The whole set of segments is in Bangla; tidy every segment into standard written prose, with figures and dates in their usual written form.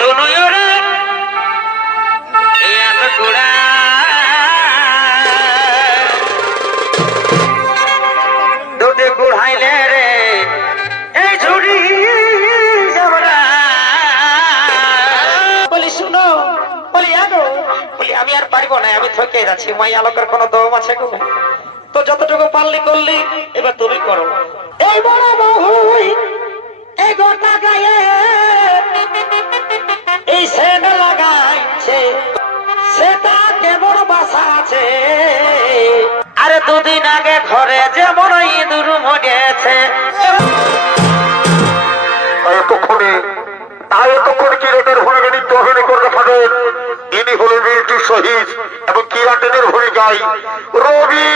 শোনো রে এত গোড়া দুধে গুড়াইলে রে এই ঝুড়ি বলি শুনো বলি আগো বলি আমি আর পারবো না আমি থকে যাচ্ছি মাই আলোকের কোনো দম আছে গো তো যতটুকু পারলি করলি এবার তুমি করো এই বড় বহুই এই গোটা গায়ে এই সেট লাগাইছে সেটা কেমন বাসা আছে আরে দুদিন আগে ঘরে যেমন ইঁদুর মরেছে এতক্ষণে কিরাটের ভূমিকা নৃত্য অভিনয় করে থাকেন ইনি হলেন বীরটি শহীদ এবং কিরাটের ভূমিকায় রবি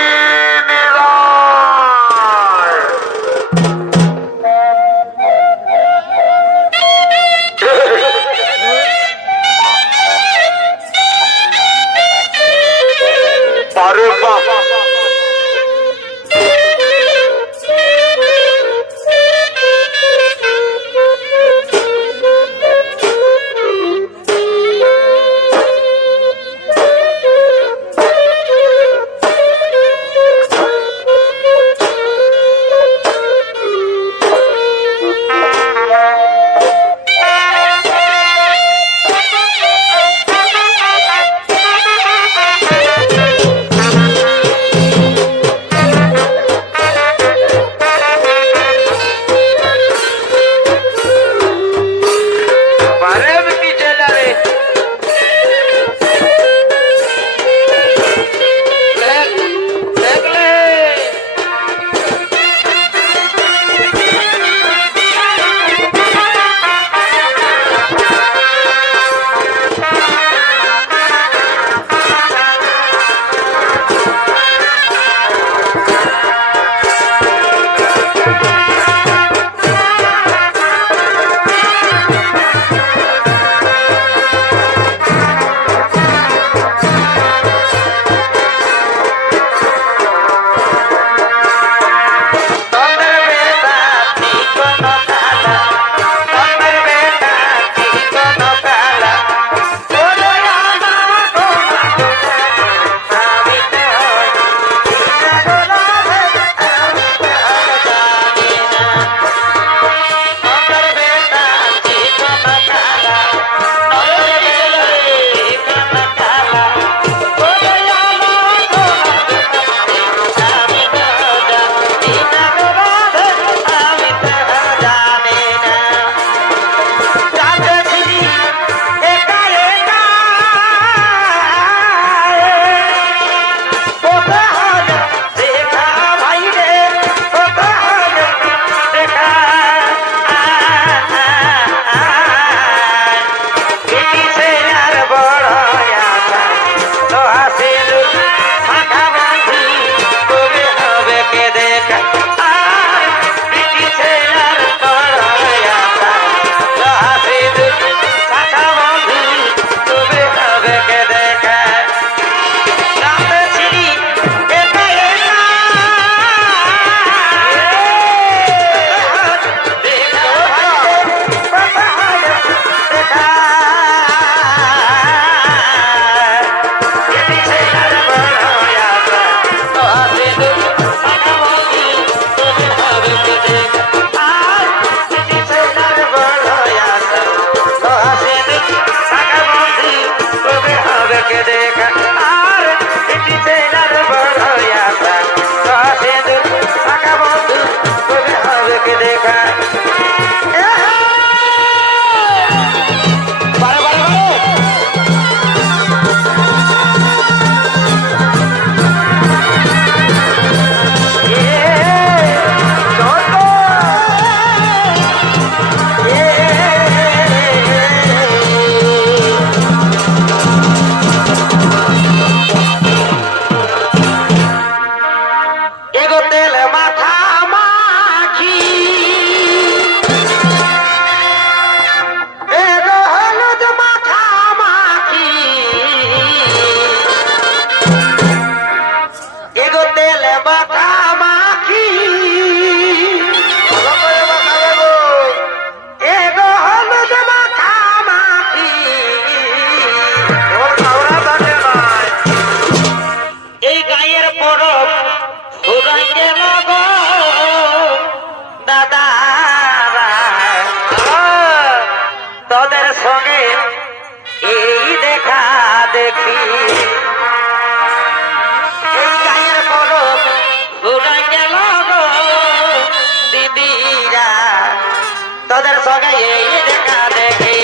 তোদের সঙ্গে এই দেখা দেখি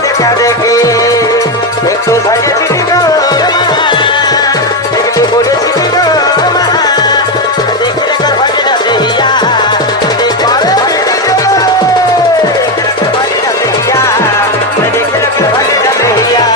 দেখা দেখি একটু ভাগে চিনি গো একটু বলে চিনি গো দেখে রেখার ভাগে না দেহিয়া দেখে রেখার ভাগে না দেহিয়া দেখে রেখার ভাগে না দেহিয়া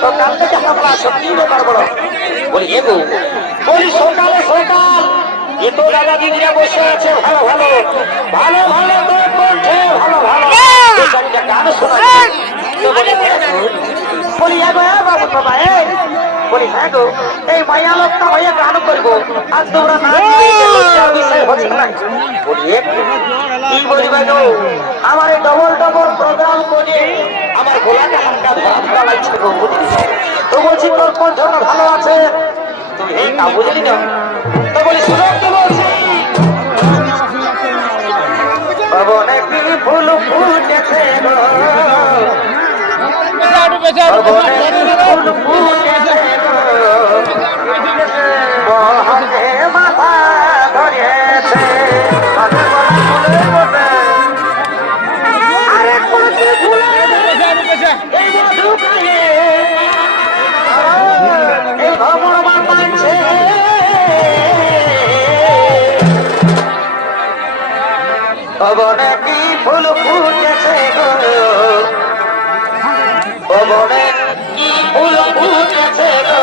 সকাল থেকে আমরা সত্যি ব্যাপার বলো বলি এগো বলি সকালে সকাল এত দাদা দিদিরা বসে আছে ভালো ভালো ভালো ভালো করছে ভালো ভালো চারটা গান শোনাচ্ছে বলি এগো বাবু বাবা বলি হ্যাঁ গো এই মায়া লোকটা হয়ে গান করবো আর তোমরা না বিষয় হচ্ছে না বলি কি বলবে গো আমার এই ডবল ডবল প্রোগ্রাম করে আমার গোলাটা হালকা ভাবটা লাগছে গো তো বলছি তোর কণ্ঠটা ভালো আছে তুমি এই তা বুঝলি না তো বলি শুনো তো বলছি ভবনে কি ফুল ফুটেছে গো ভবনে কি ফুল ফুটেছে গো মহকে মাথা ধরেছে আরে কোটি ফুল এই মধু খায়ে এই ভবন মানছে ভবনে কি ফুল ফুটেছে গো ভবনে কি ফুল ফুটেছে গো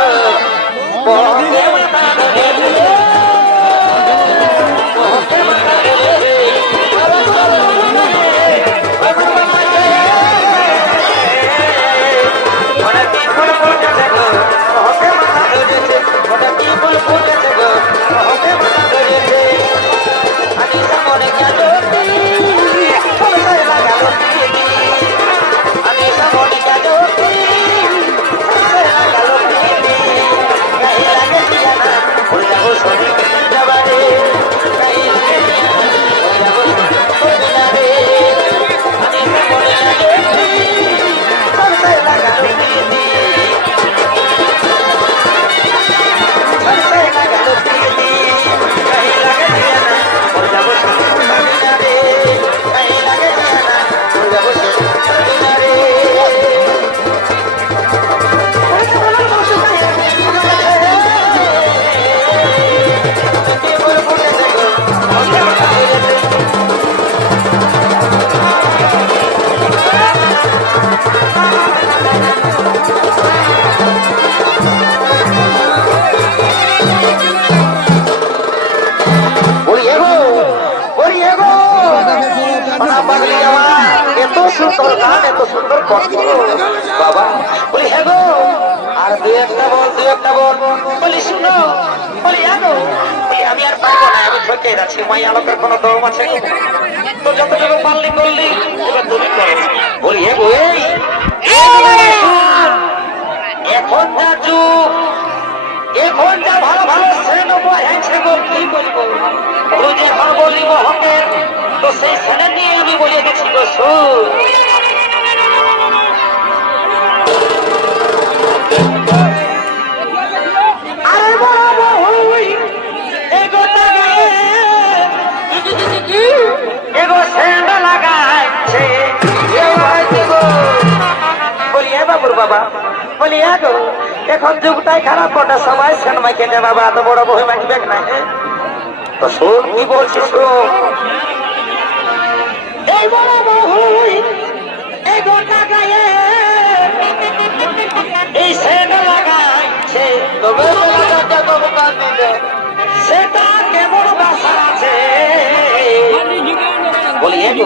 মহকে মাথা ধরেছে মহকে মাথা ধরেছে সুন্দর গান এত সুন্দর কণ্ঠ বাবা বলি হ্যাঁ গো আর দুই একটা বল বলি শুনো বলি হ্যাঁ গো বলি আমি আর পারবো না আমি ঠকে যাচ্ছি মাই আলোকের কোনো দম আছে তো যতটুকু পারলি করলি এবার তুমি করো বলি হ্যাঁ গো এই এখন যা যুগ এখন যা ভালো ভালো শ্রেণ হয়েছে গো কি বলবো রোজ এখন বলিব হকে তো সেই শ্রেণী নিয়ে আমি বলে গেছি গো সুর আরে বাবা হই এগো এগো শ্রেণ লাগাইছে বলি এ বাবুর বাবা বলি গো এখন যুগটাই খারাপ কটা সময় শ্রেণ কেটে বাবা এত বড় বই মাগবে না তো শোন কি বলছি শোন বড় বহুই এই গোটা গায়ে এই সেট লাগাইছে তবে লাগাতে তবে কান দিলে সেটা কেমন বাসা আছে বলি এ গো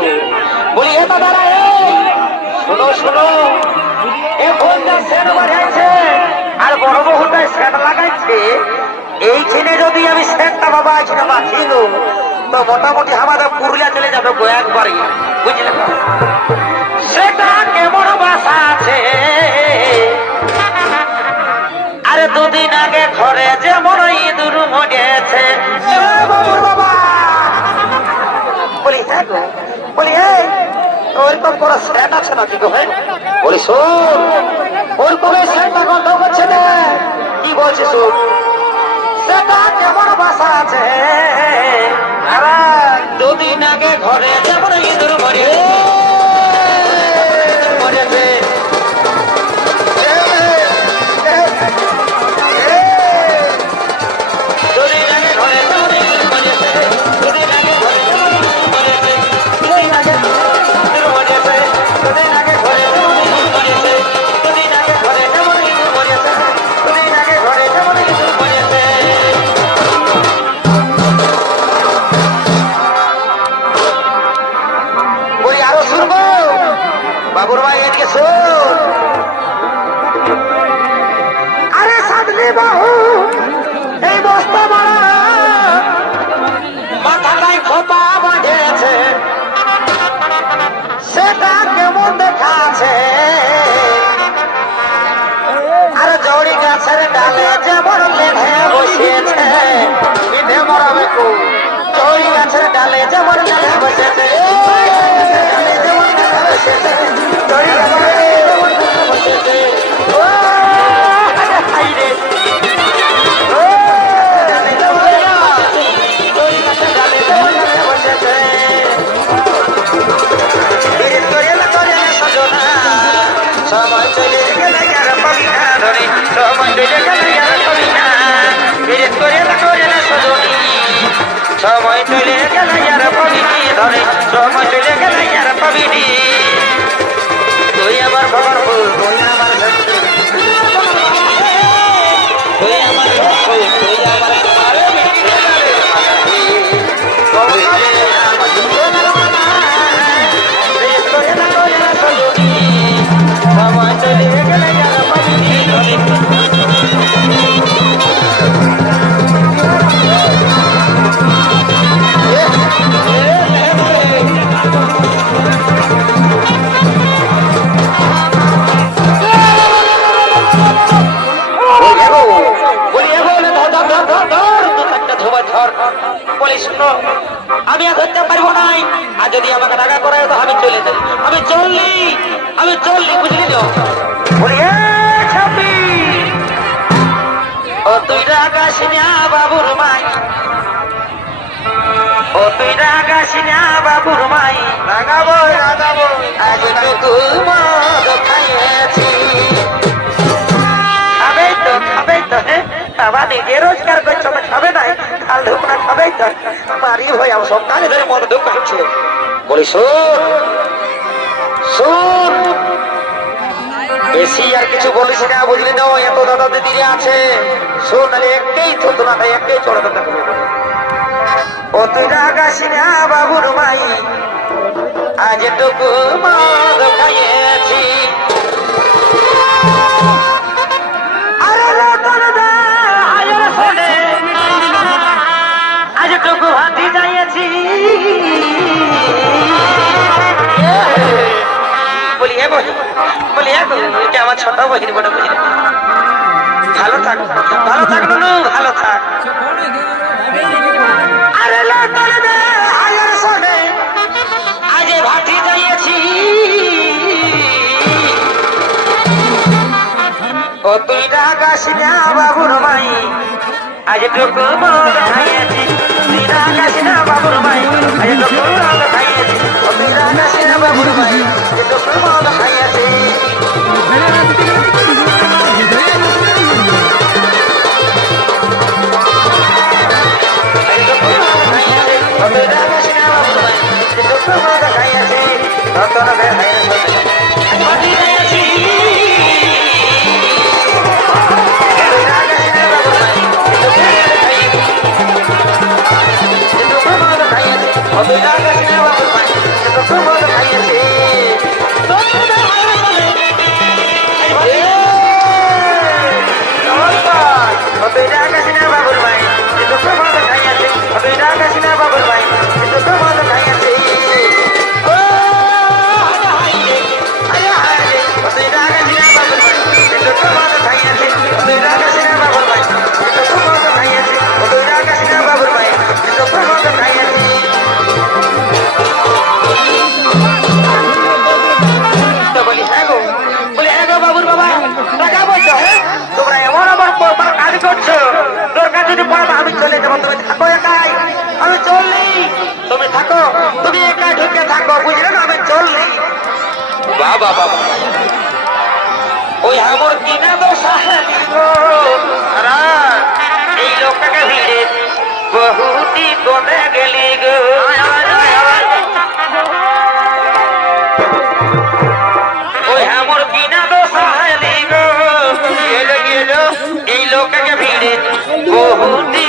বলি এ দাদারা শোনো শোনো এখন যা সেট বাজাইছে আর বড় বহুটাই সেট লাগাইছে এইখানে যদি আমি সেটটা বাবা এখানে বাঁচিয়ে দেবো তো মোটামুটি আমাদের পুরুলিয়া চলে যাবে গো একবারই বুঝলে সেটা কেমন বাসা আছে আরে দুদিন আগে ঘরে যেমন ইঁদুর মরেছে বাবা বলি হ্যাঁ গো বলি এই ওরকম কোনো সেট আছে নাকি গো ভাই বলি শোন ওরকম সেটটা গন্ধ করছে না কি বলছিস শোন সেটা কেমন বাসা আছে আরে দুদিন আগে ঘরে যেমন ইঁদুর মরেছে বাবুর ভাই এদিকে শোন আরে সাধলি বাহু এই বস্তা মারা মাথাটাই খোপা বাঁধেছে সেটা কেমন দেখাচ্ছে আরে জড়ি গাছের ডালে যেমন লেধে বসেছে পিঠে মরাবে কো জড়ি গাছের ডালে যেমন লেধে বসেছে ডালে যেমন লেধে বসেছে জড়ি গাছের যেমন লেধে বসেছে ও হাই রে ও ডালে যেমন লেধে বসেছে জড়ি গাছের ডালে যেমন লেধে বসেছে বিরিত করে না সজনা সময় চলে গেলে আর পাবি না ধরে সময় চলে গেলে আর পাবি না বিরিত করে না সজনী সময় চলে গেলে আর পাবি ধরে সময় চলে গেলে আর পাবি তুই আমার বাবার ফুল তুই আমার শত্রু তুই আমার শত্রু তুই আমার সময় চলে গেলে আর পাবি আমি আর ধরতে পারবো নাই আর যদি আমাকে টাকা করায় তো আমি চলে যাই আমি চললি বুঝলি তো বলি ও তুই রাগাস না বাবুর মাই ও তুই রাগাস না বাবুর মাই রাগাবো আজ টুকু মদ খাইয়েছি খাবে তো বাবা নিজে রোজগার করছো খাবে না কাল ধুপ না খাবে তো মারি ভাই আমার সপ্তাহে ধরে মদ ধুপ খাচ্ছে বলি শোন বেশি আর কিছু বলিস না বুঝলি না এত দাদা দিদি আছে শোন তাহলে একটাই থতনাটা একটাই চড়াতে থাকবে ও তুই রাগাস না বাবুর মাই আজ টুকু মদ খাইয়েছি আজ টুকু হাতি যাইছি বলি এটা আমার ছোট বহিন বলে বুঝলি ভালো থাক নুনু ভালো থাক আরে আজ ভাতি যাইছি ও তুই রাগাস না বাবুর মাই আজ টুকু মদ খাইয়েছি তুই রাগাস না বাবুর মাই আজ টুকু মদ খাইয়েছি ও তুই রাগাস না বাবুর মাই আজ টুকু মদ খাইয়েছি আজ টুকু মদ খাইয়েছি ও তুই রাগাস না বাবুর মাই আজ টুকু মদ খাইয়েছি রতন দেখাই বাজি আছি তুমি থাকো, তুমি একা ঢুকে থাকো, বুঝলে না? আমি চললি বাবা বাবা ওই আমার কিনা দোষা এই লোকটাকে ভিড়ে বহুতি কমে গেলি গো ওই আমার কিনা দোষা গো এই লোকটাকে ভিড়ে বহুতি